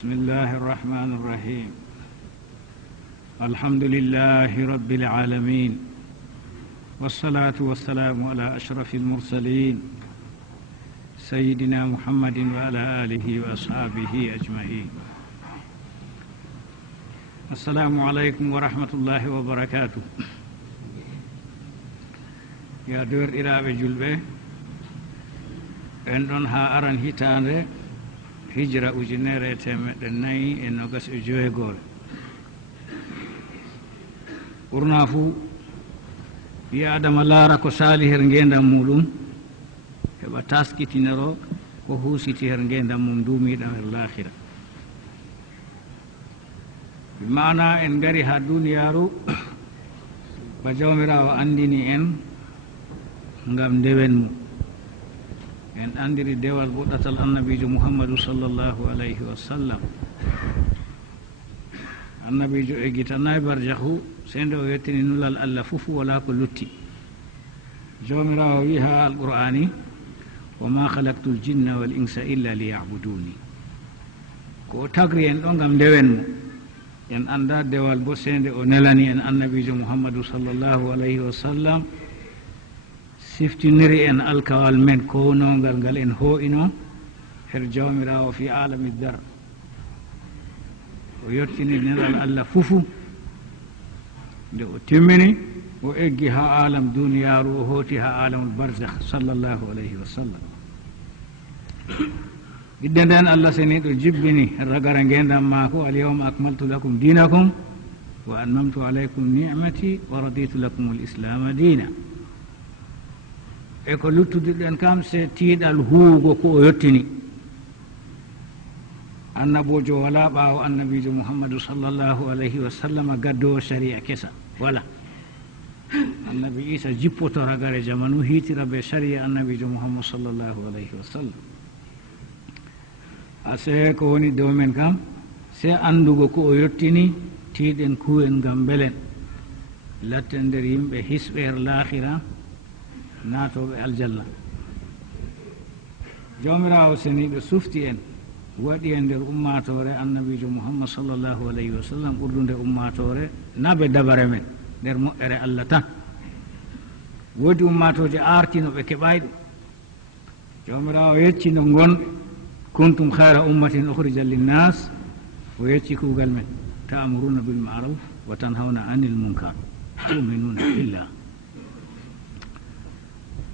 بسم الله الرحمن الرحيم. الحمد لله رب العالمين، والصلاة والسلام على أشرف المرسلين سيدنا محمد وعلى آله وأصحابه أجمعين. السلام عليكم ورحمة الله وبركاته. يا دور إرابة جلبة أنها أران هتانة hijra ujunere temeɗɗe nayi e nogas e jowegoore. ɓurna fuu ɓi adama laara ko saali her ngendam muɗum heɓa taskitinoro ko huusiti her ngendam mum duumiɗam her lahira. bi mana en ngari ha duniyaru ba jawmirawo andini en ngam ndewen mu. en andiri dewal goɗɗatal annabijo muhammadu sallllahu alayhi wa sallam. annabijo e gitanayi barjahu sende o yettini nulal allah fufu wala ko lutti. jawmirawo wi ha alqur'ani wa ma halaktu ljinna wal insa illa liyabuduni. ko o tagri en ɗo gam ndewen mo. en anda dewal bo sende o nelani en annabijo muhammadu sallllahu alayhi wa sallam siftiniri en alkawal men kownongal ngal en hoo'ino her jawmirawo fi alami dar. o yettini nelal allah fufu nde o timmini o eggi ha alam duniyaru o hooti ha alamul barzakh sallllahu alayhi wa sallam. ɓiɗɗe nden allah seniɗo jibbini ragara ngendam maako alyawma akmaltu lakum dinakum wa atmamtu alaykum ni'mati wa raditu lakum lislama dina. e ko luttuduɗen kam se tiiɗal huugo ko o yettini. annabojo wala ɓaawo annabijo muhammadu sallllahu alayhi wa sallam gaddowo sharia kesa wala. annabi isa jippoto ragare jamanu hiitira be sharia annabijo muhammadu sallllahu alayhi wa sallam. ase ko woni dow men kam se andugo ko o yettini tiiɗen kuwen ngam belen latten nder yimɓe hisɓe her lahira naatoɓe aljanna. jawmirawo seniɗo sufti en waɗi en nder ummatore annabijo muhammad sallllahu alayhi wa sallam ɓurdude ummatore naɓe dabare men nder moƴƴere allah tan. woodi ummatoje artino ɓe keɓay ɗum. jawmirawo yecci no gonɓe kuntum hayra ummatin uhrija linnas. o yecci kuugal men ta'muruna bilmaruf wa tanhawna anil munkar tuminuna billah.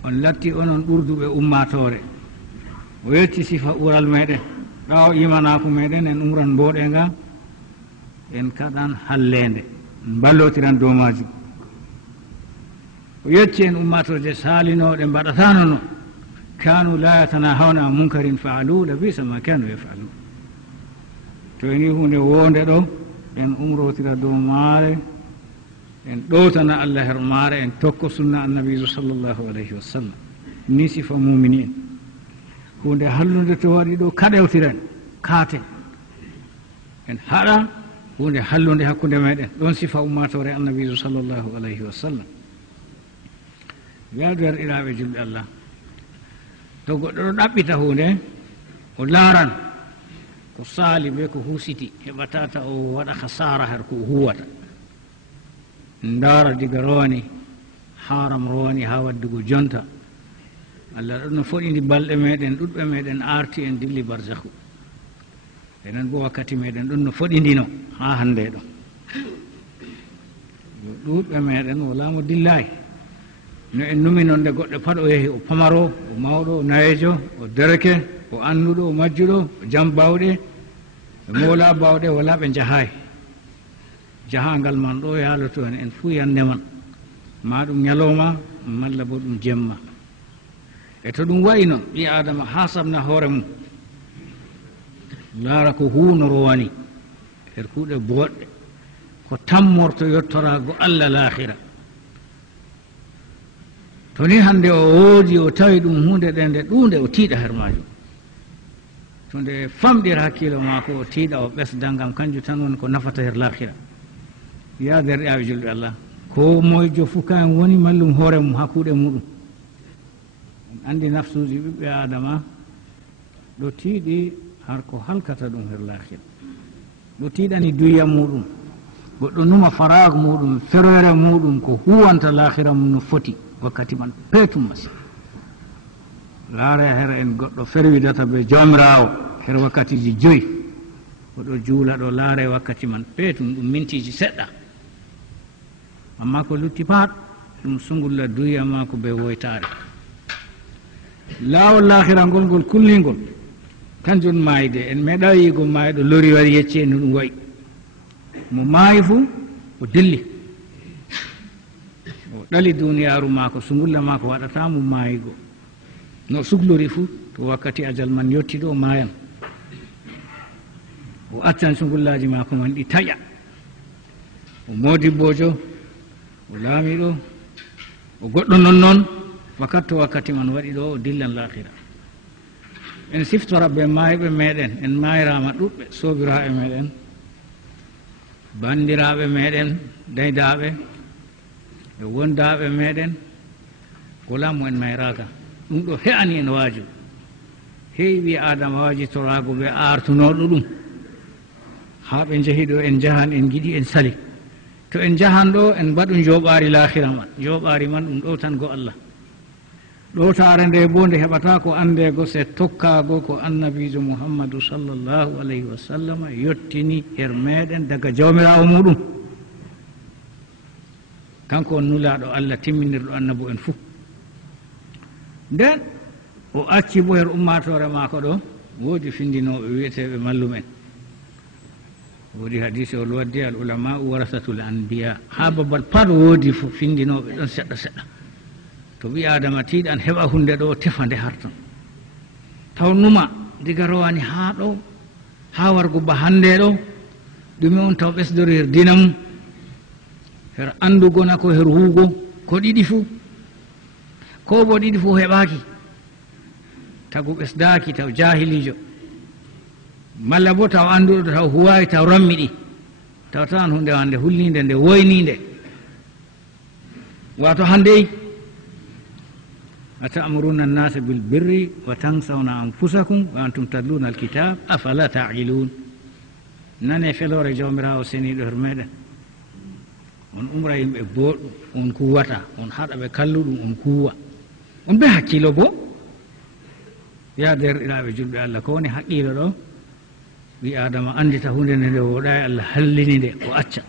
on latti onon ɓurduɓe ummatore. o yetti sifa ɓural meɗen ɓawo imanaku meɗen en umran mboɗenga en kaɗan hallende ballotiran dow majum. o yetti en ummatoje salinoɗe mbaɗatano noon kanu la yatanahawna an munkarin faalu labisa ma kanu yafalun. to eni hunde wonde ɗo en umrotira dow maare en ɗowtana allah her maare en tokko sunna annabijo sallllahu alayhi wa sallam. ni sifa mumini en. hunde hallude to waɗi ɗo kaɗewtiren kaaten en haɗa hunde hallude hakkude meɗen. ɗon sifa ummatore annabijo sallllahu alayhi wa sallam. wiya derɗiraɓe julɓe allah to goɗɗo ɗo ɗaɓɓita hunde o laaran ko saali be ko huusiti heɓatata o waɗa hasara her ko o huwata. ndaara diga rowani haram rowani ha waddugo jonta allah ɗon no foɗidi balɗe meɗen ɗuɗɓe meɗen arti en dilli barzakhu. enen bo wakkati meɗen ɗon no foɗidino ha hande ɗo. ɗuɗɓe meɗen wala mo dillayi. no en numi noon nde goɗɗo pat o yeehi o pamaro o mawɗo o nayejo o dereke o anduɗo o majjuɗo o jam bawɗe e mawla bawɗe wala ɓe jahayi. jahangal man ɗo yaaloto en en fuu yande man ma ɗum ñalowma malla bo ɗum jemma. e to ɗum wayi noon ɓi adama ha sabna hoore mum laara ko huuno rowani her kuuɗe boɗɗe ko tammorto yettorago allah lahira. to ni hande o woodi o tawi ɗum hunde ɗe nde ɗunde o tiiɗa her majum. to nde famɗira hakkilo mako o tiiɗa o ɓesda ngam kanjum tan woni ko nafata her lahira. ya derɗiraɓe julɓe allah ko moyejo fuu ka en woni mallum hoore mum ha kuuɗe muɗum. en andi nafsuji ɓiɓɓe adama ɗo tiiɗi har ko halkata ɗum her lahira ɗo tiiɗani duya muɗum goɗɗo numa farago muɗum ferere muɗum ko huwanta lahira mum no foti wakkati man peetum masin laare her en goɗɗo ferwidata ɓe jomirawo her wakkatiji 5 oɗo juula ɗo laare wakkati man peetum ɗum mintiji seɗɗa amma ko lutti pat ɗum sungulla duya mako ɓe woytare laawol lahira ngol ngol kullingol kanjum maayde en meeɗa yigo maayiɗo lori wari yecci en no ɗum wayi mo maayi fuu o dilli o ɗali duniyaru maako sungulla maako waɗatamo maayigo no suhlori fuu to wakkati ajal man yetti ɗo o maayan o accan sungullaji maako man ɗi taƴa o modibbojo o laamiɗo o goɗɗo nonnoon fakat to wakkati man waɗi ɗo o dillan lahira en siftora ɓe maayiɓe meɗen en maayirama ɗuɓɓe sobiraɓe meɗen bandiraɓe meɗen daydaɓe e wondaɓe meɗen wala mo en mayraka ɗum ɗo he'ani en waaju heewi adama waaji torago ɓe artunoɗo ɗum ha ɓe jeehi ɗo en jahan en giɗi en sali to en jahan ɗo en mbaɗu joɓari lahira man joɓari man ɗum ɗo tan go Allah ɗowtare nde bo nde heɓata ko andego se tokkago ko annabijo muhammadu sallllahu alayhi wa sallam yettini her meɗen daga jawmirawo muɗum kanko on nulaɗo Allah timminirɗo annabo en fuu nden o acci bo her ummatore mako ɗo woodi findinoɓe wiyeteɓe mallum en woodi hadise o waddi al ulamau warasatul anbiya ha babal pat woodi fo findinoɓe ɗon seɗɗa seɗɗa to ɓi adama tiiɗan heɓa hunde ɗo tefa nde harton taw numa diga rowani ha ɗo ha wargo ba hande ɗo ɗume on taw ɓesdori her dina mum her andugona ko her huugo ko ɗiɗi fuu ko bo ɗiɗi fuu heɓaki tagu ɓesdaki taw jahilijo malla bo taw anduɗo taw huwawi taw rammiɗi taw tawan hunde wande hullinde nde woyninde wato handey أتأمرون الناس بالبر وتنسون أنفسكم وأنتم تتلون الكتاب أفلا تعقلون ناني فلور جومرا وسني درمدا on umra yimɓe boɗɗum on kuwata on haɗa ɓe kalluɗum on kuwa on ɓe hakkilo bo ya derɗiraɓe julɓe Allah ko woni haqqilo ɗo ɓi adama andita hunde nde nde woɗayi Allah hallini nde o acca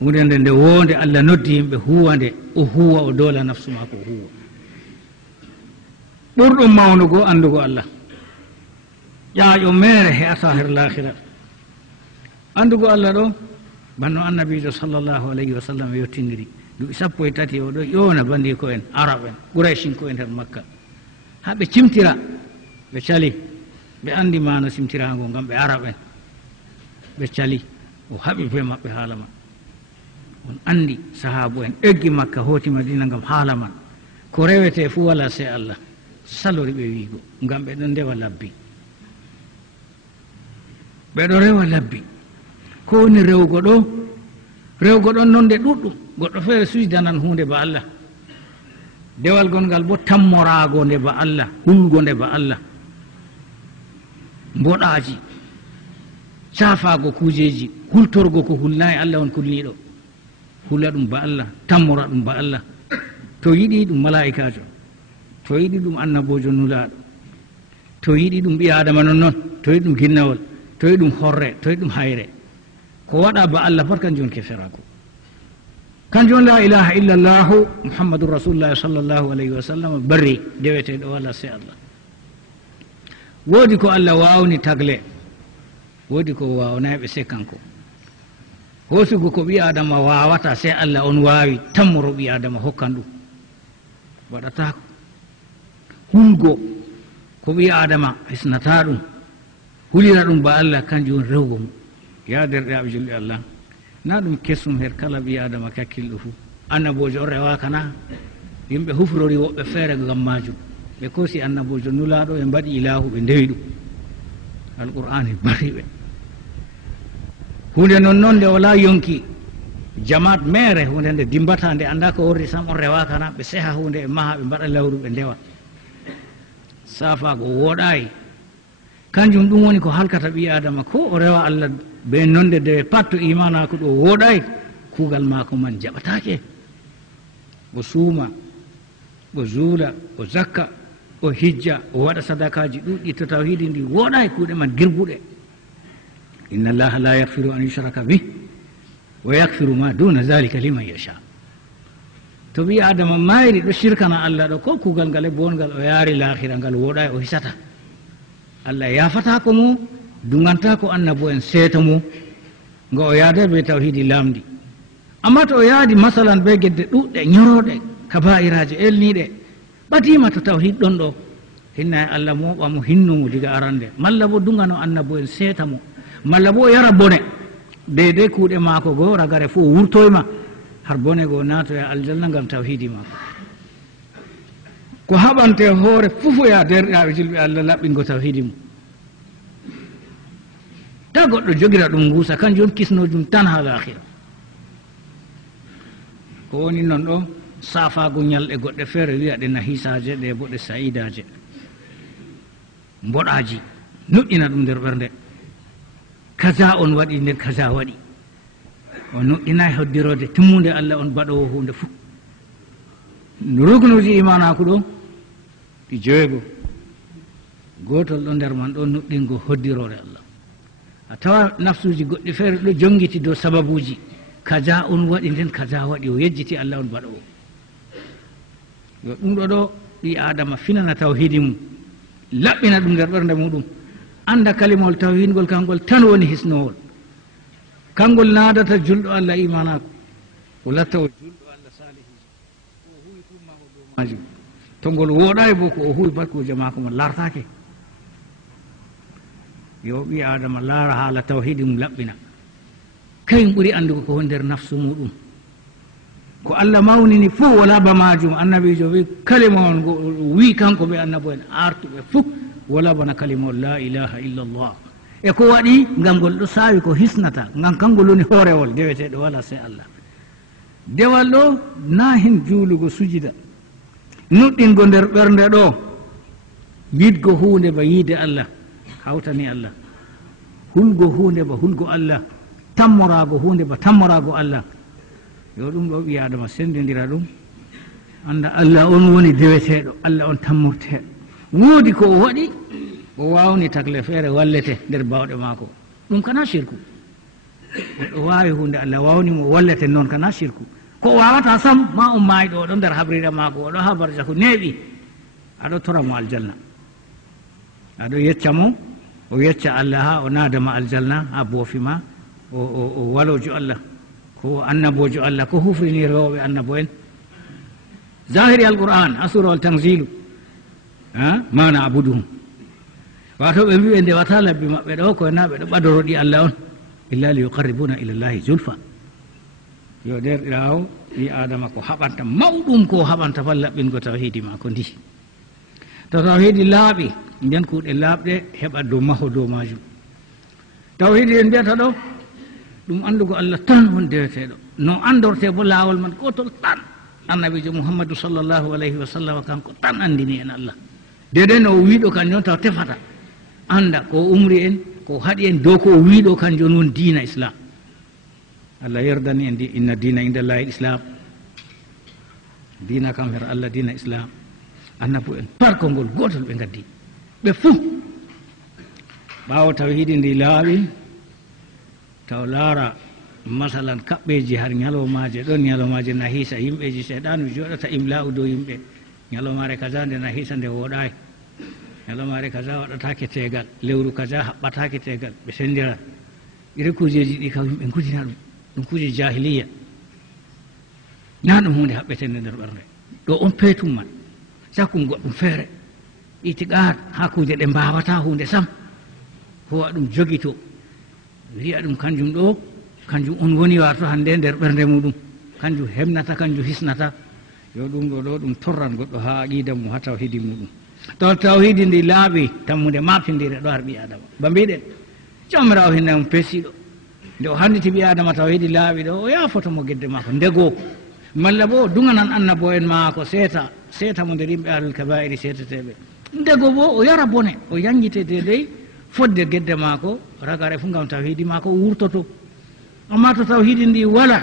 hunde nde nde wonde Allah noddi yimɓe huwa nde o huwa o doola nafsu ma ko huwa ɓurɗum mawnugo andugo Allah ƴaaƴo mere he'ata her lahira andugo Allah ɗo banno annabijo sallllahu alayhi wa sallam yettiniri duuɓi 13 oɗo ƴowna bandi ko en arab en quraysin ko en her makka ha ɓe cimtira ɓe cali ɓe andi mano simtirago ngam ɓe arab en ɓe cali o haɓi be maɓɓe haala man on andi sahabu en eggi makka hooti madina ngam haala man ko rewete fuu wala se Allah salori ɓe wiigo ngam ɓe ɗon ndewa labbi ɓeɗo rewa labbi ko woni rewgo ɗon noon nde ɗuɗɗum goɗɗo feere sujdanan hunde ba Allah dewal gongal bo tammorago nde ba Allah hulgo nde ba Allah mboɗaji cafago kujeji hultorgo ko hulnayi Allah on kulniɗo hula ɗum ba Allah tammora ɗum ba Allah to yiɗi ɗum malaikajo to yiɗi ɗum annabojo nulaɗo to yiɗi ɗum ɓi adama noon to yiɗi ɗum ginnawol to yiɗi ɗum horre to yiɗi ɗum hayre ko waɗa ba Allah pat kanjum on keferago kanjum on la ilaha illa llahu muhammadun rasulullah sallllahu alayhi wa sallam barri deweteɗo wala se Allah woodi ko Allah wawni tagle woodi ko wawnayɓe se kanko hoosugo ko ɓi adama wawata se Allah on wawi tammoro ɓi adama hokkan ɗum waɗatako hulgo ko ɓi adama hisnata ɗum hulira ɗum ba Allah kanjum on rewgo mum ya derɗiraɓe julɓe Allah na ɗum kesum her kala ɓi adama kakkilɗo fuu annabojo on rewakana yimɓe hufrori woɓɓe feere ngam majum ɓe koosi annabojo nulaɗo ɓe mbaɗi ilahu ɓe ndewi ɗum alqur'ani bari ɓe hunde noon nde wala yonki jamaat mere hunde nde dimbata nde anda ko worri sam on rewakana ɓe seha hunde e maha ɓe mbaɗa lawru ɓe ndewa safago woɗayi kanjum ɗum woni ko halkata ɓi adama ko o rewa Allah be nonde dewe patto imanako ɗo woɗay kuugal mako man jaɓatake o suuma o zuula o zakka o hijja o waɗa sadakaji ɗuɗɗi to tawhidi ndi woɗay kuuɗe man girbuɗe inna allaha la yahfiru an yushraka bih wa yahfiru ma duna dhalika liman yasha to ɓi adama mayri ɗo shirkana Allah ɗo ko kuugal ngal e bongal o yaari lahira ngal woɗay o hisata Allah yafatako mo dugantako annabo en seeta mo ngo o yaada be tawhidi lamdi amma to o yaadi masalan be gedde ɗuɗɗe ñoroɗe kaba'iraje elniɗe ɓatima to tawhid ɗon ɗo hinna e Allah moɓamo hinnumo diga arande malla bo dugano annabo en seeta mo malla bo o yara bone deydey kuuɗe maako goo ragare fof o wurtoyma har bone goo naato e aljanna ngam tawhidi maako ko haɓante hoore fufoya derɗaɓe julɓe Allah laɓɓingo tawhidi mum ta goɗɗo jogira ɗum nguusa kanjum kisnojum tan ha lahira ko woni noon ɗo safago ñalɗe goɗɗe feere wiya ɗe nahisaje ɗe bo ɗe sayidaje mboɗaji nuɗɗina ɗum nder ɓernde kaza on waɗi nder kaza waɗi o nuɗɗinayi hoddirode timmude Allah on baɗowo hunde fof ruknuji imanaku ɗo ɗi joweego gotol ɗo nder man ɗo nuɗɗingo hoddirore Allah a tawa nafsuji goɗɗi feere ɗo jongiti dow sababuji kaza on waɗi nden kaza waɗi o yejjiti Allah on baɗowo yo ɗum ɗo ɗo ɗi adama finana tawhidi mum laɓɓina ɗum nder ɓernde muɗum anda kalimol tawhidgol kangol tan woni hisnowol kangol naadata julɗo Allah imanako o latta o julɗo Allah salihiji o huwi tumma o dow majum to ngol woɗayi bo ko o huwi barkuje mako mo lartake yo ɓi adama laara haala tawhidi mum laɓɓina kayum ɓuri andugo ko woni nder nafsu muɗum ko Allah mawnini fof wala ba majum annabijo wi kalima on ngo wi kanko ɓe annabo en artuɓe fof wala bana kalimol la ilaha illa llah e ko waɗi ngam ngol ɗo saawi ko hisnata ngam kangol woni hoorewol deweteɗo wala se Allah dewal ɗo na hen juulugo sujida nuɗɗingo nder ɓernde ɗo yidgo hunde ba yiide Allah hawtani Allah hulgo hunde ba hulgo Allah tammorago hunde ba tammorago Allah yo ɗum ɗo ɓi adama sendidira ɗum anda Allah on woni deweteɗo Allah on tammorteɗo woodi ko o waɗi o wawni tagle feere wallete nder bawɗe maako ɗum kana shirku goɗɗo wawi hunde Allah wawnimo wallete noon kana shirku ko wawata sam ma o maayi ɗo oɗo nder habrira maako oɗo ha barjaku neeɓi aɗo toramo aljanna aɗo yecca mo o yecca Allah ha o naadama aljanna ha boofima o walojo Allah ko annabojo Allah ko hufrini rewɓe annabo en zahiri alquran asura wal tanzilu mana abuduhum wato ɓe mbi ɓe ndewata labbi maɓɓe ɗo koye na ɓe ɗo ɓadoroɗi Allah on illa li yuqarribuna ila llahi zulfa yo derɗirawo wi adama ko haɓanta mawɗum ko haɓanta fal laɓɓingo tawhidi ma ko ndi to tawhidi laaɓi nden kuuɗe laaɓɗe heɓa dow maho dow majum tawhidi en mbiyata ɗo ɗum andugo Allah tan won deweteɗo no andorte bo laawol man gotol tan annabijo Muhammadu sallllahu alayhi wa sallam kanko tan andini en Allah dede no o wiɗo kanjon taw tefata anda ko umri en ko haɗi en dow ko o wiɗo kanjon woni diina islam Allah yerdani en inna dina indallahi islam dina kam her Allah dina islam annabu en parkongol gotol ɓe gaddi ɓe fuu ɓawo tawhidi ndi laaɓi taw laara masalan kaɓɓeji har ñalomaje ɗon ñalomaje nahisa yimɓeji seeɗanu joɗata imla'u dow yimɓe ñalomare kaza nde nahisa nde woɗayi ñalomare kaza waɗatake tegal lewru kaza haɓɓatake tegal ɓe sendira iri kujeji ɗi kam yimɓe gudina ɗum kuje jahiliya na ɗum hunde haɓɓetende nder ɓernde ɗo on peetum man sakkum goɗɗum feere itiqad ha kuje ɗe mbawata hunde sam howa ɗum jogito wiya ɗum kanjum ɗo kanjum on woni wato hande nder ɓernde muɗum kanjum hemnata kanjum hisnata yo ɗum ɗo ɗo ɗum torran goɗɗo ha aqida mum ha tawhidi muɗum to tawhidi ndi laaɓi tammude mafindire ɗo har ɓi adama ba mbiɗen jamirawo hinne on peesiɗo nde o handiti ɓi adama tawhidi laaɓi ɗo o yafotomo guedde makko ndego malla bo duganan annabo en maako seeta mo nder yimɓe ahlul kabairi seeteteɓe ndego bo o yara bone o yanjite dedey fodde gedde maako ragare fu ngam tawhidi maako wurtoto amma to tawhidi ndi wala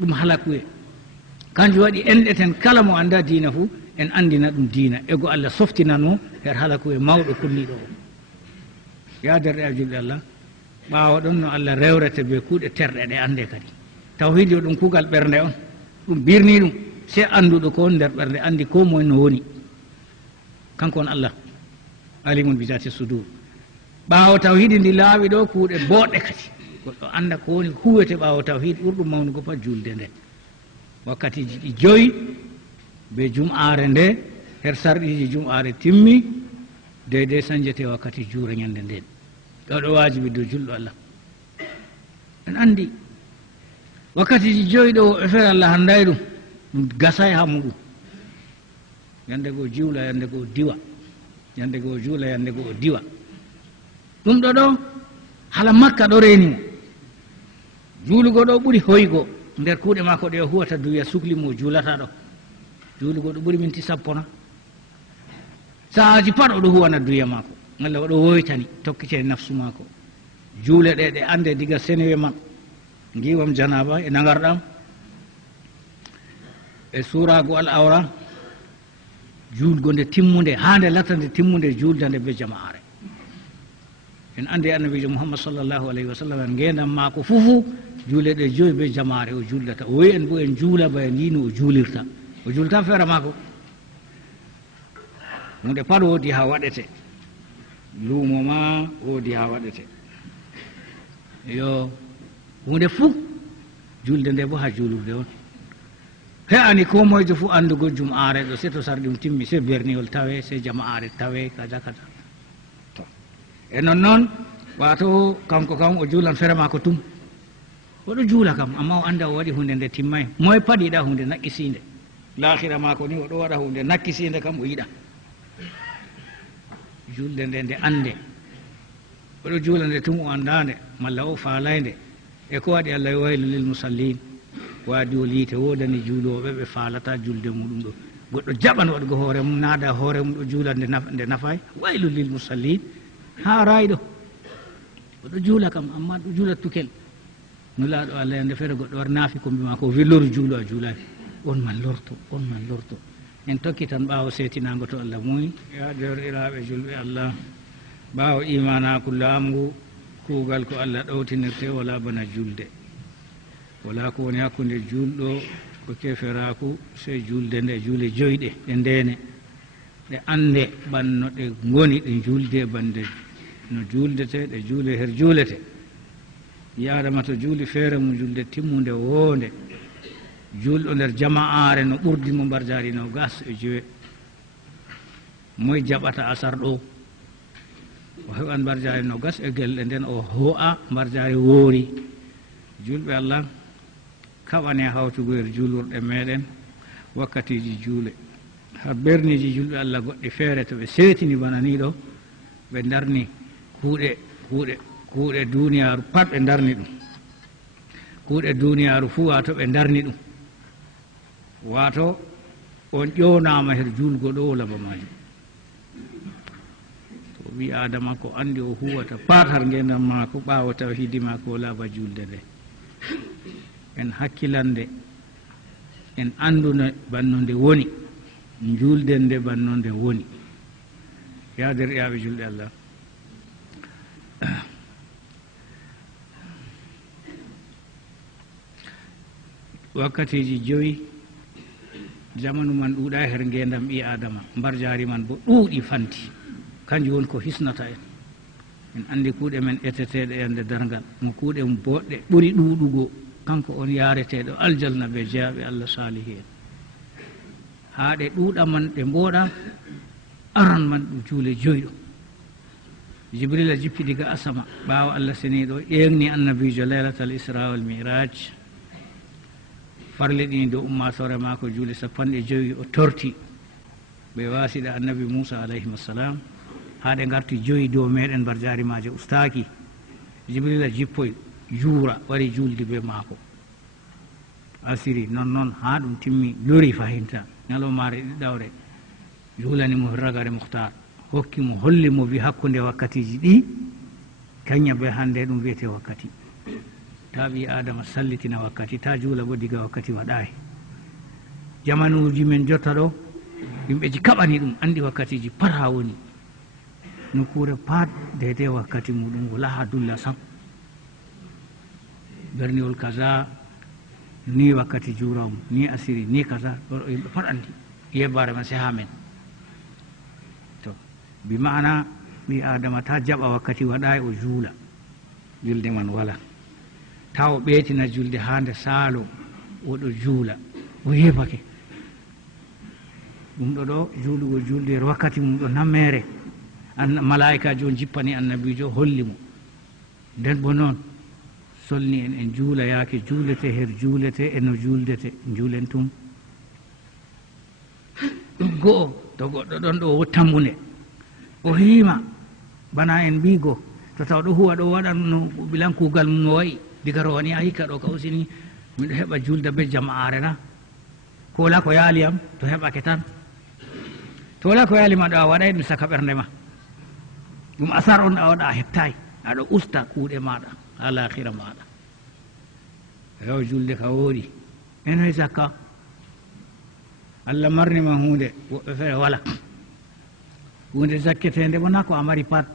ɗum halakuye kanjum waɗi enɗeten kala mo anda diina fu en andina ɗum diina ego Allah softinano her halakuye mawɗo kulliɗo o ya derɗe a julɓe Allah ɓaawa ɗon no Allah rewrete be kuuɗe terɗe ɗe ande kadi tawhidi o ɗum kuugal ɓernde on ɗum birni ɗum se anduɗo ko nder ɓernde andi ko moye no woni kanko on Allah alimun bi zati sudur ɓaawo tawhidi ndi laawi ɗo kuuɗe boɗɗe kadi goɗɗo anda ko woni huwete ɓaawo tawhid ɓurɗum mawnugo pat julde nde wakkatiji ɗi joyi be jum'are nde her sarɗiji jum'are timmi deydey sañjete wakkati juure ñande nden ɗo wajibi dow julɗo Allah en andi wakkatiji joyi ɗo woɓɓe feere Allah handay ɗum gasay ha muɗum yande goo jiwla yande goo diwa yande goo juula yande goo diwa ɗum ɗo hala makka ɗo reeni mo juulugo ɗo ɓuri hoygo nder kuuɗe maako ɗe o huwata duya sukli mo juulata ɗo juulugo ɗo ɓuri minti sappo na saaji pat oɗo huwana duya maako walla oɗo woytani tokkite nafsu maako juule ɗe ɗe ande diga senewe man giwam janaba e nagarɗam e surago al awra juulgo nde timmude ha nde latta nde timmude juulda nde be jama'are en andi annabijo Muhammad sallllahu alayhi wa sallam en ngendam maako fufu juule ɗe joyi be jama'are o juuldata o wi en bo en juula ba en yino o juulirta o juulta feere maako hunde pat woodi ha waɗete luumo ma woodi ha waɗete yo hunde fuu julde nde bo ha juulurde on he'ani ko moyejo fuu andugo jum'are ɗo se to sarɗum timmi se berniwol tawe se jama'are tawe kaja kaja to e non noon wato kanko kam o juulan fere mako tum oɗo juula kam amma o anda o waɗi hunde nde timmay moye pat yiɗa hunde nakkisinde lahira mako ni oɗo waɗa hunde nakkisinde kam o yiɗa julde nde nde ande oɗo juula nde tum o andande malla o faalayde e ko waɗi Allah waylu lil musallin waadi o liite wodani juuloɓe ɓe faalata julde muɗum ɗo goɗɗo jaɓan waɗgo hoore mum naada hoore mum ɗo juula nde nafay waylu lil musallin ha rayɗo oɗo juula kam amma ɗo juula tukel nulaɗo Allah nde feere goɗɗo war naafi ko mbima ko willoru juulo a juulani on man lorto en tokki tan ɓaawo setinago to Allah muyi ya jawriɗiraɓe julɓe Allah ɓaawo imanaku laamgu kuugal ko Allah ɗowtinirte wala bana julde wala ko woni hakkude julɗo ko keferaku sey julde nde juule joyɗe ɗe ndene ɗe ande ɓanno ɗe goni ɗe julde bande no juldete ɗe juule her juulete yadama to juuli feere mum julde timmude wonde julɗo nder jama'are no ɓurdi mo mbarjari no gas e jowe moye jaɓata asar ɗo o heɓan mbarjari no gas e gelɗe nden o ho'a mbarjari woori julɓe Allah kaɓane hawtugo er juulurɗe meɗen wakkatiji juule har berniji julɓe Allah goɗɗi feere to ɓe seetini bana ni ɗo ɓe darni kuuɗe duniyaru pat ɓe darni ɗum kuuɗe duniyaru fuu wato ɓe darni ɗum wato on ƴownama her julgo ɗo laba majum to wi adama ko andi o huwata pat har ngendam mako ɓaawo tawhidi mako o laaba julde nde en hakkilande en anduna banno nde woni julden nde banno nde woni ya derɗiyaɓe julɗe Allah wakkatiji joyi jamanu man ɗuuɗa her ngendam ɓi adama mbarjari man bo ɗuuɗi fanti kanjum woni ko hisnata en andi kuuɗe men ƴetteteɗe e nde dargal mo kuuɗe boɗɗe ɓuri ɗuuɗugo kanko on yaareteɗo aljalna ɓe jeyaɓe Allah salihi en haa ɗe ɗuuɗa man ɗe mbooɗa aran man ɗum juule joyɗo jibrila jippi diga asama ɓaawo Allah seniɗo ƴeegni annabijo laylatal isra wal miraj farle ɗini dow ummatore maako juule 15 o torti ɓe waasiɗa annabi Moussa alayhi wassalam haa ɗe garti joyi dow meɗen mbarjari maje ustaaki jibrila jippoy juura wari juldi be maako asiri non noon haa ɗum timmi lori fahinta ñalowmaare ɗiɗawre juulanimo ragare muhtar hokki mo holli mo wi hakkunde wakkatiji ɗi kaña be hande ɗum wiyete wakkati. Ta ɓi adama sallitina wakkati, ta juula bo diga wakkati waɗayi. Jamanuji men jotta ɗo yimɓeji kaɓani ɗum andi wakkatiji pat ha woni, nokkure pat dede wakkati muɗum wala ha dulla sam. berniwol kaza ni wakkati juuram ni asiri ni kaza ɗo yimɓe pat andi, yebbare ma sai ha men. To bi ma'ana ɓi adama ta jaɓa wakkati waɗayi o juula, julde man wala. Ta o ɓeetina julde ha nde saalo oɗo juula o yebake. ɗum ɗo ɗo juulugo julde wakkati mum ɗo nammere. Malaika jo jippani annabijo holli mo, nden bo noon solni en juula yaake juulete her juulete e no juuldete juulen tum. ɗum go'o to goɗɗo ɗon ɗo tammunde o hiima bana en mbigo to taw ɗo huwa ɗo waɗa no bilan kuugal mum no wayi diga rowani a hikka ɗo ka usini miɗo heɓa julde be jama'are na, ko wala ko yaaliyam to heɓake tan, to wala ko yaalima ɗo a waɗay ɗum saka ɓernde ma, ɗum asar on a waɗa a heɓtayi, aɗa usta kuuɗe maɗa ha lahira maɗa. Yo julde ka woɗi enoye zakka Allah marnima hunde woɓɓe feere wala hunde zakketede wona ko a mari pat,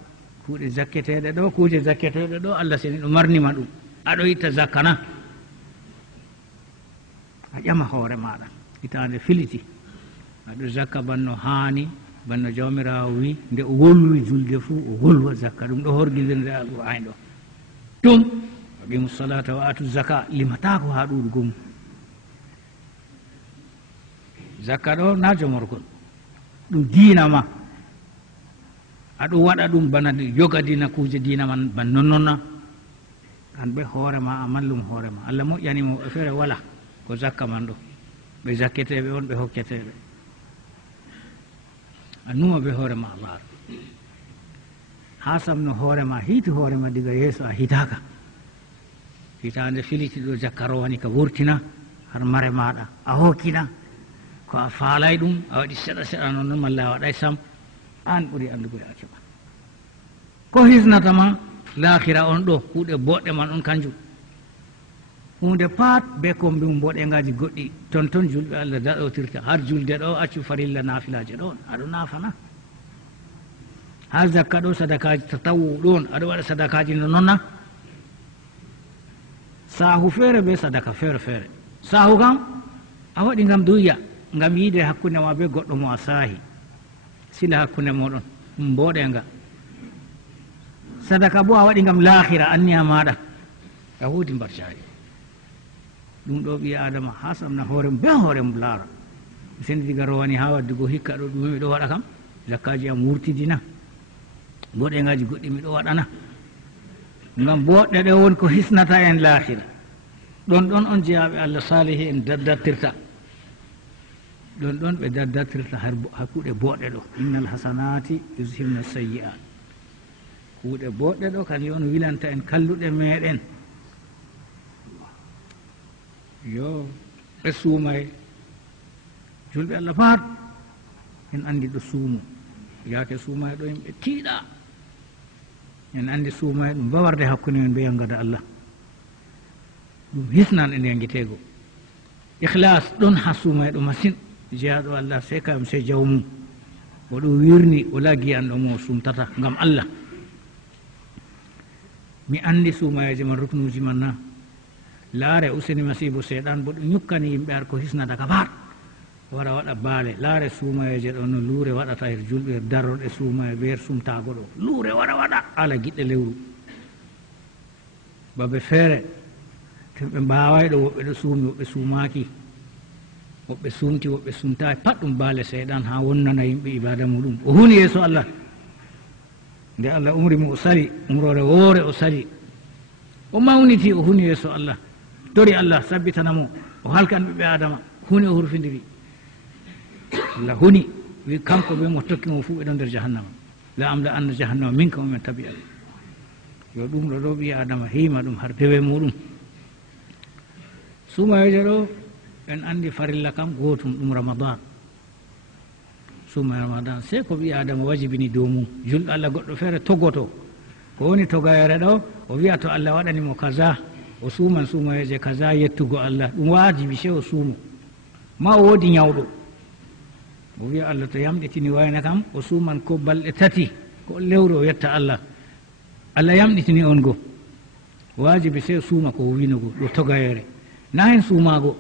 kuuɗe zakketeɗe ɗo kuje zakketeɗe ɗo Allah seni ɗo marnima ɗum, aɗo itta zakka na, a ƴama hoore maɗa hitande filiti aɗo zakka banno haani, banno jawmirawo wi nde o wolwi julde fuu o wolwa zakka, ɗum ɗo horguidinde alqur'an ɗo ɗum aqimu salata wa atu zaka limatako ha ɗuɗugo mum. Zakka ɗo na jomorgol, ɗum diina ma, aɗo waɗa ɗum bana yogadina kuje diina man ban nonnonna, an ɓe hoore ma a mallum hoore ma. Allah moƴƴanimo ɓe feere wala ko zakka man ɗo, ɓe zakketeɓe on ɓe hokketeɓe, a numa ɓe hoore ma Allah ha samno hoore ma hiiti hoore ma diga yeeso a hitaka, hitande filiti ɗo zakka rowani ka wurtina har mare maɗa a hokkina ko a faalay ɗum a waɗi seɗa seɗa noon malla a waɗay sam, an ɓuri andugo e acce ma ko hisnatama lahira on ɗo kuuɗe boɗɗe man on kanjum. hunde pat be kombi mum boɗengaji goɗɗi ton ton julɓe Allah daɗotirta, har julde ɗo accu farilla nafilaje ɗon aɗo nafana, har zakka ɗo sadakaji tatawu ɗon aɗo waɗa sadakaji no nonna. Sahu feere be sadaka feere feere, sahu kam a waɗi ngam duya, ngam yiide hakkunde ma be goɗɗo mo a saahi, sila hakkunde moɗon ɗum boɗenga. Sadaka bo a waɗi ngam lahira anniya maɗa a huudi mbarcaari. ɗum ɗo ɓi adama ha samna hoore mum be hoore mum laara, sendi diga rowani ha waddugo hikka ɗo ɗume miɗo waɗa kam, zakkaji am wurtidina, boɗengaji goɗɗi miɗo waɗana, ngam boɗɗe ɗe woni ko hisnata en lahira. ɗon ɗon on jeyaɓe Allah salihi en daddattirta, ɗon ɗon ɓe daddattirta ha kuuɗe boɗɗe ɗo. innal hasanati yushibna sayyi'at, kuuɗe boɗɗe ɗo kadi on wilanta en kalluɗe meɗen. Yo ɓe suumay julɓe Allah pat en andi ɗo suumu, yaake suumay ɗo yimɓe tiiɗa, en andi suumay ɗum bawarde hakkunde men be yangada Allah, ɗum hisnan e yangitego. Ikhlas ɗon ha suumay ɗo masin, jeyaɗo Allah sey kam sey jawmum oɗo wirni o lagi an ɗo mo sumtata ngam Allah. Mi andi suumayeje man ruknuji man na, laare useni masibo seeɗan bo ɗum ñukkani yimɓe ar ko hisnata ka pat wara waɗa baale. Laare suumayeje ɗo no luure waɗata her julɓe darroɗe suumaye ɓe her sumtago ɗo, luure waɗa ala giɗɗe lewru. babe feere to ɓe mbaway ɗo woɓɓe ɗo suumi woɓɓe suumaki, woɓɓe sumti woɓɓe sumtayi, pat ɗum baale seeɗan ha wonnana yimɓe ibada muɗum. O huni yeeso Allah nde Allah umri mo o sali umrore woore, o sali o mawniti, o huni yeeso Allah, tori Allah sabbitanamo o halkan ɓiɓɓe adama, huni o hurfidiri. Allah huni wi kanko ɓe mo tokkimo fuu ɓe ɗon nder jahannama, la amla anna jahannama minka omen tabi'a. Yo ɗum ɗo ɗo ɓi adama hiima ɗum har dewe muɗum. Sumayeje ɗo en andi farilla kam gotum ɗum Ramadan. suuma ramadan se ko ɓi adama wajibini dow mum. Julɗo Allah goɗɗo feere togoto ko woni togayere ɗo o wiya to Allah waɗanimo kaza o suuman suumayeje kaza yettugo Allah ɗum wajibi se o suumo. Ma o woodi ñawɗo o wiya Allah to yamɗitini wayna kam o suuman ko balɗe 3 ko lewru o yetta Allah. Allah yamɗitini on go wajibi se suuma ko winogo ɗo togayere na hen suumago.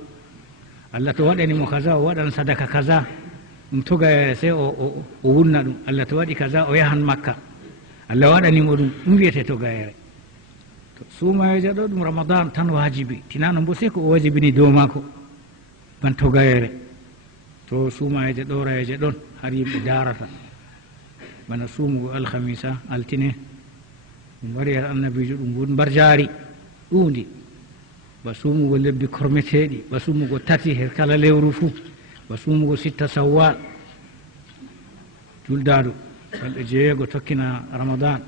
Allah to waɗanimo kaza o waɗan sadaka kaza ɗum togayere se o wurna ɗum. Allah to waɗi kaza o yahan Makka Allah waɗanimo ɗum wiyete togayere. To suumayeje ɗo ɗum ramadan tan wajibi tinano mbo se ko o wajibini dow mako ban togayere. To suumayeje ɗorayeje ɗon har yimɓe darata bana suumugo alhamisa altine ɗum wari her annabijo ɗum won mbar jaari ɗuundi ba suumugo lebbi kormeteɗi ba suumugo 3 her kala lewru fuu ba suumugo 6 sawwal juldaɗo balɗe 6 tokkina ramadan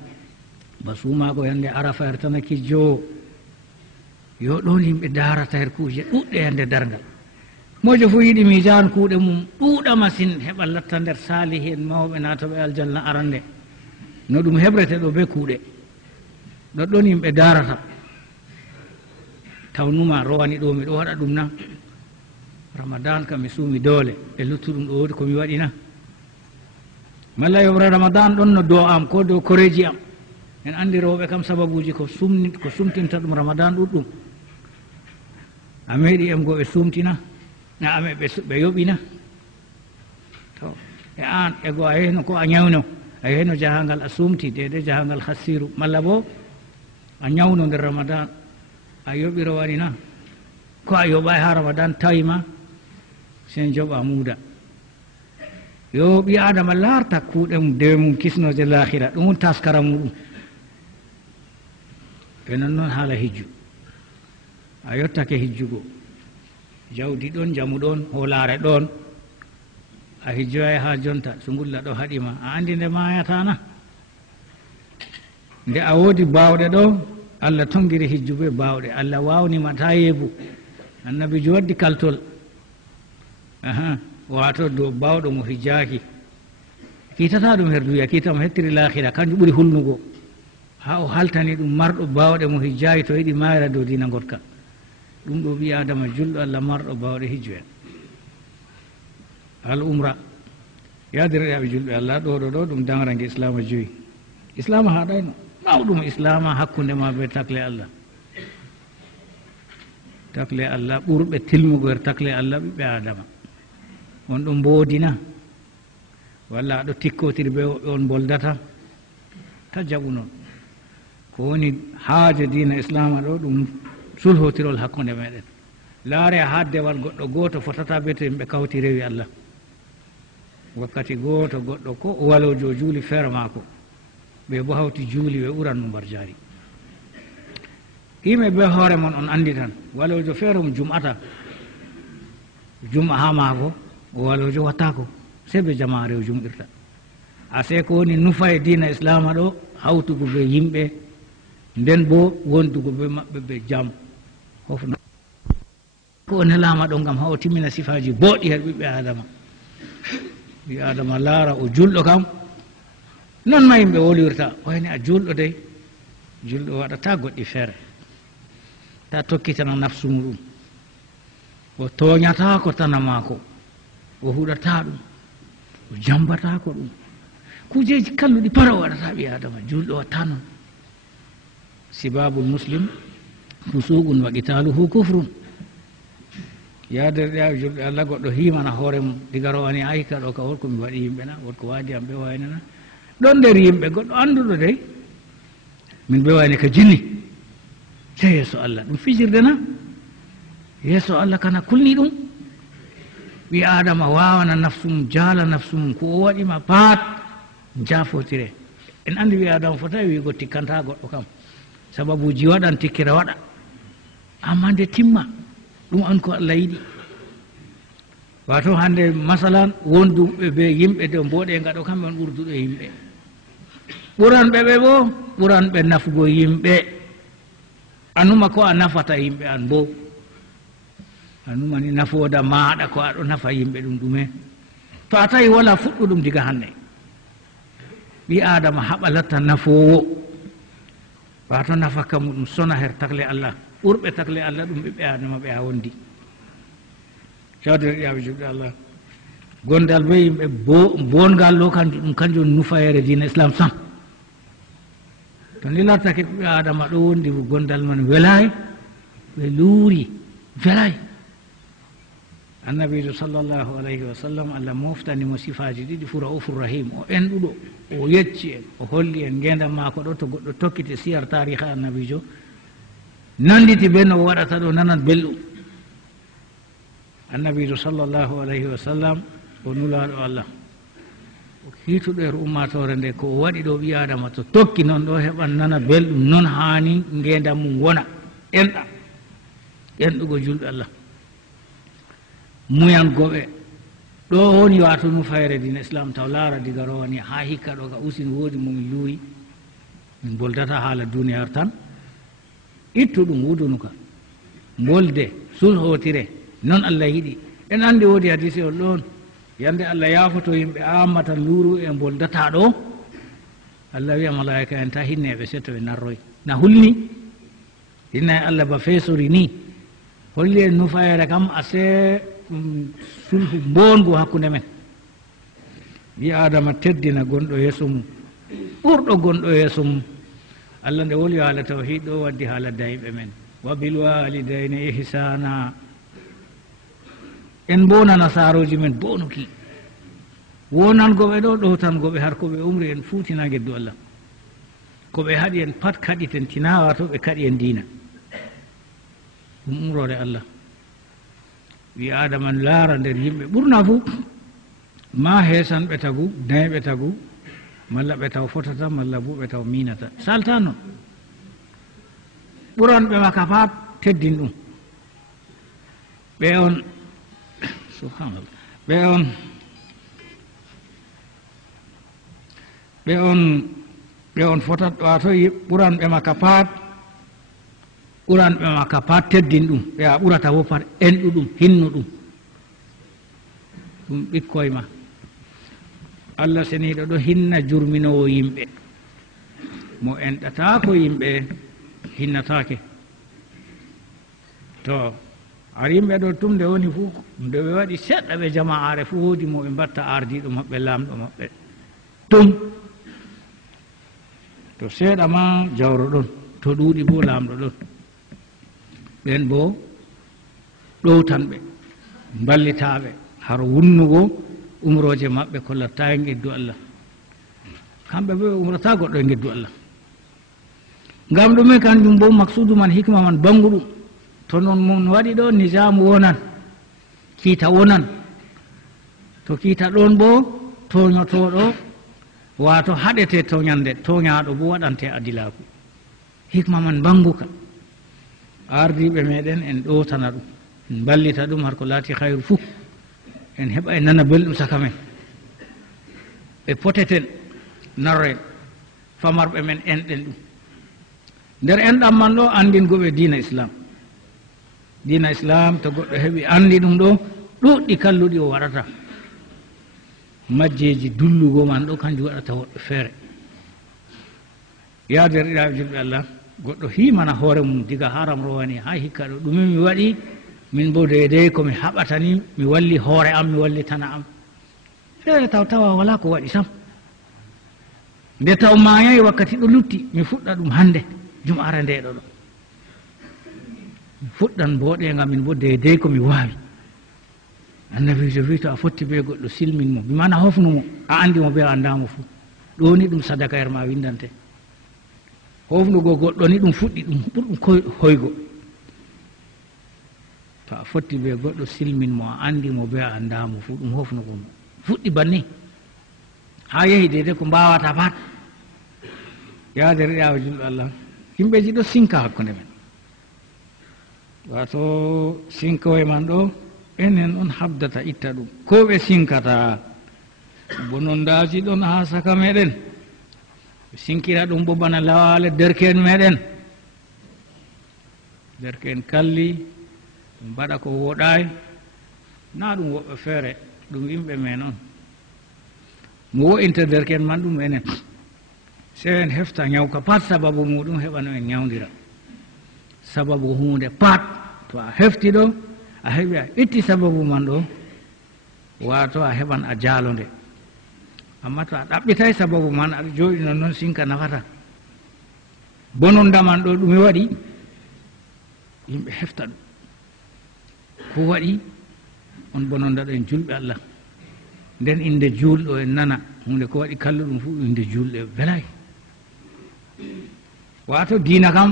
ba suumago yande arafa her tanaki joo yo ɗon yimɓe darata her kuuje ɗuɗɗe yande dargal. mojo fuu yiɗi mijan kuuɗe mum ɗuuɗa masine heɓa latta nder salihi en mawɓe naatoɓe aljanna arande no ɗum heɓrete ɗo be kuuɗe ɗoɗɗon yimɓe darata tawnuma rowani ɗo miɗo waɗa ɗum na ramadan kam mi suumi doole e luttuɗum ɗo wodi komi waɗina malla yoɓra ramadan ɗon no dow am ko dow koreji am. en andi rewɓe kam sababuji ko sumtinta ɗum ramadan ɗuɗɗum a meeɗi em go ɓe sumtina ame ɓe yoɓina to e an e go a yehno ko a ñawno a yehno jahangal a sumti dede jahangal hassiru malla bo a ñawno nder ramadan a yoɓi rowani na ko a yoɓa ha ramadan tawima sen joɓa muuda. yo ɓi adama larta kuuɗe mum dewe mum kisnoje lahira ɗum won taskara muɗum. e non noon haala hijju a yottake hijjugo jawdi ɗon jamu ɗon hoolare ɗon a hijjoyay ha jonta so ngulla ɗo haɗima a andi nde mayatana nde a woodi bawɗe ɗo Allah tongiri hijjube bawɗe Allah wawnima ta yeebu annabijo waddi kaltol wato dow bawɗo mo hijjaki kiitata ɗum her duya kiitamo hettiri lahira kanjum ɓuuri hulnugo ha o haltani ɗum marɗo bawɗe mo hijjayi to yiɗi mayra dow dina gotka ɗum ɗo ɓi adama julɗo Allah marɗo bawɗe hijju en al umra yadirɗeɓe julɓe Allah ɗo ɗum danrange islama 5 islama haɗayno mawɗum islama hakkunde ma be takle Allah ɓurɓe tilmugo her takle Allah ɓiɓɓe adama on ɗum mboodina walla aɗo tikkotiri ɓe woɓɓe on boldata ta jaɓu noon ko woni haaje dina islama ɗo ɗum sulhotirol hakkunde meɗen laare ha dewal goɗɗo goto fotata be to yimɓe kawti rewi Allah wakkati goto goɗɗo ko o walojo juuli feere maako ɓe bo hawti juuli ɓe ɓuran mo mbar jaari yimɓe be hoore mon on andi tan walojo feere mo jum'ata jum'a ha maako o walojo wattako se ɓe jama rew jumɗirta ase ko woni nufa e dina islama ɗo hawtugo be yimɓe nden bo wondugo be maɓɓe be jam hofno ko nelama ɗo gam ha o timmina sifaji boɗɗi her ɓiɓɓe adama ɓi adama laara o julɗo kam non ma yimɓe wolwirta wayni a julɗo dey julɗo waɗata goɗɗi feere ta tokkitana nafsu muɗum o toñata ko tana maako o huɗata ɗum o jambata ko ɗum kujeji kalluɗi para o waɗata ɓi adama julɗo watta noon sibabul muslim fusuqun wa qitaluhu kufrun yaderɗe julɓe Allah goɗɗo himana hoore mum diga rowani ayika ɗo ka wonko mi waɗi yimɓe na wonko waadi am ɓe waynana ɗon nder yimɓe goɗɗo anduɗo dey min ɓe wayni ka jinni se yeeso Allah ɗum fijirde na yeeso Allah kana kulni ɗum ɓi adama wawana nafsu mum jaala nafsu mum ko o waɗima pat jafotire en andi ɓi adama fotawi wiigo tikkanta goɗɗo kam sababuji waɗan tikkira waɗa amma nde timma ɗum on ko Allah yiɗi wato hande masalan wonduɓe ɓe yimɓe de mboɗe ngaɗo kamɓe on ɓurduɗo yimɓe ɓuranɓe ɓe bo ɓuranɓe nafugo yimɓe anuma ko a nafata yimɓe an bo anumani nafooda maɗa ko aɗo nafa yimɓe ɗum ɗume to a tawi wala fuɗɗuɗum diga hande ɓi adama haɓa latta nafowo wato nafaka muɗum sona her takle Allah ɓurɓe takle Allah ɗum ɓiɓɓe adama ɓe a wondi cawdiriɗaɓe juɗɗe Allah gondal be yimɓe bongal ɗo ɗum kanjum nufayere dina islam sam to ndi lartake ɓiɓɓe adama ɗo wondi gondal man welay ɓe luuri welay annabijo sallllahu alayhi wa sallam Allah moftanimo sifaji ɗiɗi fu raufur rahim o enɗuɗo o yecci en o holli en ngendam mako ɗo to goɗɗo tokkite siyar tariha annabijo nanditi ɓe no o waɗata ɗo nanat belɗum annabijo sallllahu alayhi wa sallam o nulaɗo Allah o hiituɗo er ummatore nde ko o waɗi ɗo ɓi adama to tokki noon ɗo heɓan nana belɗum noon hani ngendam mum wona enɗa enɗugo julɓe Allah muyan goɓe ɗo woni wato nufayre dina islam taw laara diga rowani ha hikka ɗo ka usini woodi momin luwi min boldata haala duniyar tan ittu ɗum wudunuka bolde sulhotire noon Allah yiɗi en andi woodi hadisi on ɗon yande Allah yaafoto yimɓe amma tan luuru e boldata ɗo Allah wiya malaika en ta hinneɓe setto ɓe narroy na hulni hinna Allah ba feesori ni holli en nufayre kam ase sulhu bongu hakkunde men wi adama teddina gonɗo yeeso mum ɓurɗo gonɗo yeeso mum Allah nde woli haala tawhid ɗo waddi haala dayɓe men wa bilwalidayni ihsana en bonana saroji men bonuki wonangoɓe ɗo ɗowtangoɓe har koɓe umri en fuutina geddu Allah koɓe haɗi en pat kaɗiten tinawa to ɓe kaɗi en dina ɗum umrore Allah wi adama laara nder yimɓe ɓurna fuu ma heesanɓe tagu dayɓe tagu malla ɓe taw fotata malla bo ɓe taw minata salta noon ɓuranɓe makka pat teddin ɗum ɓe on subhanallah ɓe on fotat wato ɓuranɓe makka pat ɓuranɓe makka pat teddin ɗum ɓe a ɓurata bo pat enɗu ɗum hinnu ɗum ɗum ɓikkoye ma Allah seniɗo ɗo hinna jurminowo yimɓe mo enɗata ko yimɓe hinnatake to ar yimɓe ɗo tum nde woni fuu nde ɓe waɗi seɗɗa ɓe jama'are fuu woodi mo ɓe mbatta ardiɗo maɓɓe lamɗo maɓɓe tum to seeɗa ma jawro ɗon to ɗuuɗi bo lamɗo ɗon ɓen bo ɗowtanɓe ballitaɓe haro wunnugo umroje maɓɓe ko latta en geddu Allah kamɓe bo ɓe umrata goɗɗo e geddu Allah ngam ɗume kanjum bo maksudu man hikma man bangu ɗum to noon mon waɗi ɗo nijamu wonan kiita wonan to kiita ɗon bo toñotoɗo wato haɗete toñande toñaɗo bo waɗante adilaku hikma man banguka ardiɓe meɗen en ɗowtana ɗum en ballita ɗum har ko laati hayru fuu en heɓa en nana belɗum saka men ɓe poteten narren famarɓe men enɗen ɗum nder enɗam man ɗo andingoɓe dina islam to goɗɗo heɓi andi ɗum ɗo ɗuɗɗi kalluɗi o waɗata majjeji dullugo man ɗo kanjum waɗata woɓɓe feere yaderɗiraɓe julɓe Allah goɗɗo himana hoore mum diga haram rowani ha hikka ɗo ɗume mi waɗi min bo deydey komi haɓatani mi walli hoore am mi wallitana am feere tawa wala ko waɗi sam nde taw mayayi wakkati ɗo lutti mi fuɗɗa ɗum hande jum'are ndeɗo ɗo mi fuɗɗan mboɗenga min bo deydey komi wawi annabijo wi to a fotti be goɗɗo silmin mo mi mana hofnumo a andi mo be a andamo fuu ɗo ni ɗum sadaka er ma windante hofnugo goɗɗo ni ɗum fuɗɗi ɗum ɓurɗum hoygo to a fotti be goɗɗo silmin mo a andi mo be a andamo fuu ɗum hofnugo mo fuɗɗi banni ha yehi deydey ko mbawata pat yaaderiɗawo julɓe Allah yimɓeji ɗo sinka hakkunde men wato sinkoye man ɗo enen on habdata itta ɗum ko ɓe sinkata bonondaji ɗon ha saka meɗen ɓe sinkira ɗum bo bana lawale derken meɗen derken kalli ɗum mbaɗa ko woɗay na ɗum woɓɓe feere ɗum yimɓe men on mo wo'inta derken man ɗum enen sey en hefta ñawka pat sababu muɗum heɓano en ñawdira sababu hunde pat to a hefti ɗo a heɓi a itti sababu man ɗo wato a heɓan a jaalode amma to a ɗaɓɓitay sababu man aɗa jooɗi non noon sinka nafata bononda man ɗo ɗume waɗi yimɓe hefta ɗum ko waɗi on bononda ɗo en julɓe Allah nden inde julɗo en nana hunde ko waɗi kalluɗum fu inde julɗe welay wato diina kam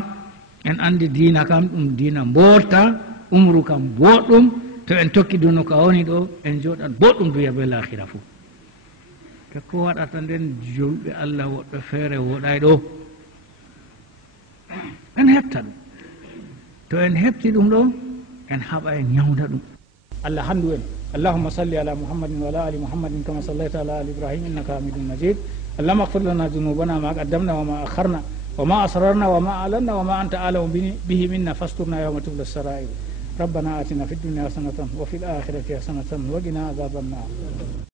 en andi diina kam ɗum diina mborta umru kam boɗɗum to en tokki duno ka woni ɗo en jooɗat boɗɗum duya be lahira fu te ko waɗata nden julɓe Allah woɓɓe feere woɗay ɗo en hefta ɗum to en hefti ɗum ɗo en haɓa en ñawda ɗum Allah handu en اللهم صل على محمد وعلى ال محمد كما صليت على ال ابراهيم انك حميد مجيد اللهم اغفر لنا ذنوبنا ما قدمنا وما اخرنا وما اسررنا وما اعلنا وما انت اعلم به منا فاسترنا يوم تبلى السرائر ربنا آتنا في الدنيا حسنة وفي الآخرة حسنة وقنا عذاب النار